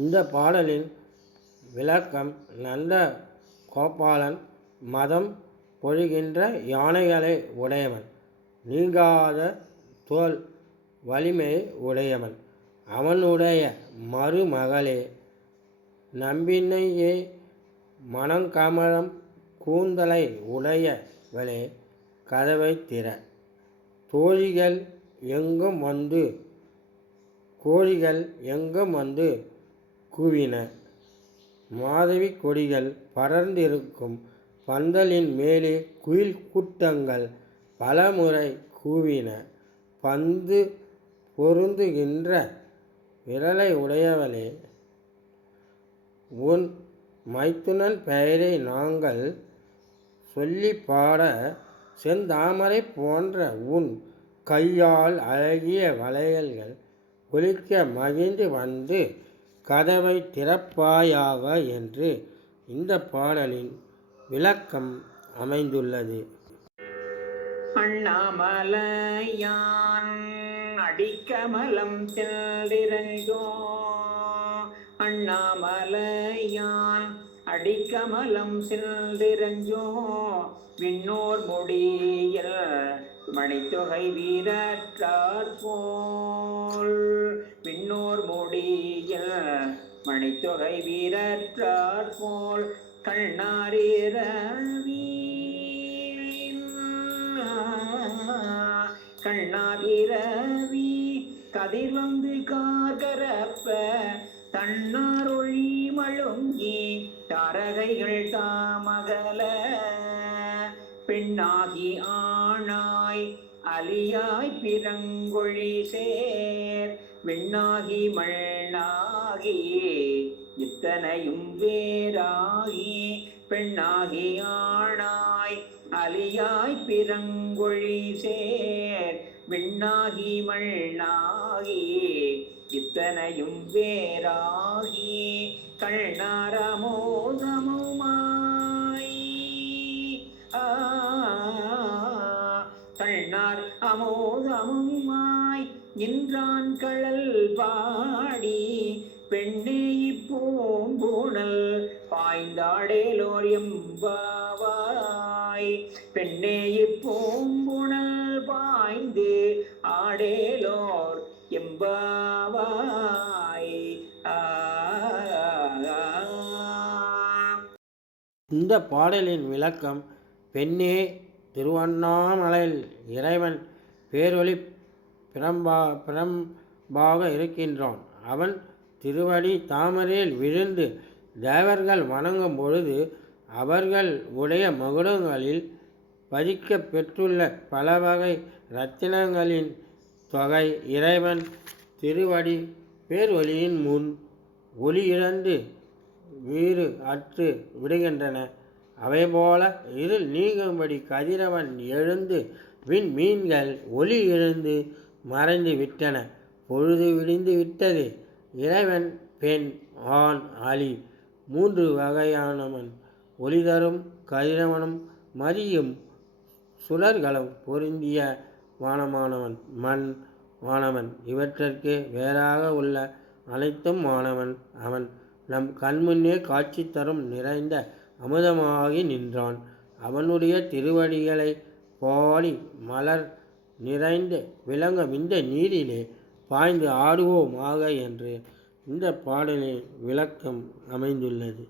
இந்த பாடலின் விளக்கம் நந்த கோபாலன் மதம் பொழிகின்ற யானைகளை உடையவன், நீங்காத தோல் வலிமையை உடையவன். அவனுடைய மருமகளே நம்பினையே மணங்கமலம் கூந்தலை உடையவளே கதவை திற. கோழிகள் எங்கும் வந்து கூவின. மாதவி கொடிகள் படர்ந்திருக்கும் பந்தலின் மேலே குயில் கூட்டங்கள் பலமுறை கூவின. பந்து பொருந்துகின்ற விரலை உடையவளே, உன் மைத்துனன் பெயரை நாங்கள் சொல்லி பாட, செந்தாமரை போன்ற உன் கையால் அழகிய வளையல்கள் ஒலிக்க மகிழ்ந்து வந்து கதவை திறப்பாயாக என்று இந்த பாடலின் விளக்கம் அமைந்துள்ளது. அண்ணாமலையான் அடிக்கமலம் செல்லிரஞ்சோ, அண்ணாமலையான் அடிக்கமலம் செல்லிரஞ்சோ, விண்ணோர் முடியில் மணித்தொகை வீரற்றாற் போல், விண்ணோர் முடியில் மணித்தொகை வீரற்றாற் போல், கண்ணாரிரவி கண்ணாரிரவி கதிர் வந்து காகரப்ப, தன்னாரொழி மழுங்கி தாரகைகள் தாமகல, பெண்ணாகி ஆணாய் அலியாய் பிறங்கொழி சேர், விண்ணாகி மண்ணாகி இத்தனையும் வேறாகி, பெண்ணாகி ஆணாய் அலியாய் பிறங்கொழி சேர், விண்ணாகி மண்ணாகி இத்தனையும் வேறாகி, கண்ணாரமோதமுமாய் கண்ணார் அமோதமுமாய் நின்றான் கழல் பாடி, பெண்ணே இப்பூம்பூணல் பாய்ந்தாடேலோர் எம்பாவாய், பெண்ணே இப்பூம்புணல் பாய்ந்து ஆடேலோர் எம்பாவாய். இந்த பாடலின் விளக்கம் பெண்ணே திருவண்ணாமலையில் இறைவன் பேரொளி பிரம்பாக இருக்கின்றான். அவன் திருவடி தாமரையில் விழுந்து தேவர்கள் வணங்கும் பொழுது அவர்கள் உடைய மகுடங்களில் பதிக்க பெற்றுள்ள பல வகை இரத்தினங்களின் தொகை இறைவன் திருவடி பேரொளியின் முன் ஒளி இழந்து வீறு அற்று விடுகின்றன. அவைபோல இருள் நீங்கும்படி கதிரவன் எழுந்து விண்மீன்கள் ஒளி இழந்து மறைந்து விட்டன. பொழுது விடிந்து விட்டது. இறைவன் பெண் ஆண் அலி மூன்று வகையானவன். ஒளி தரும் கதிரவனும் மதியும் சுடர்களும் பொருந்திய வானமானவன் மண் வானவன். இவற்றிற்கு வேறாக உள்ள அனைத்தும் வானவன். அவன் நம் கண்முன்னே காட்சி தரும் நிறைந்த அமுதமாகி நின்றான். அவனுடைய திருவடிகளை பாடி மலர் நிறைந்து விளங்கும் இந்த நீரிலே பாய்ந்து ஆடுவோமாக என்று இந்த பாடலில் விளக்கம் அமைந்துள்ளது.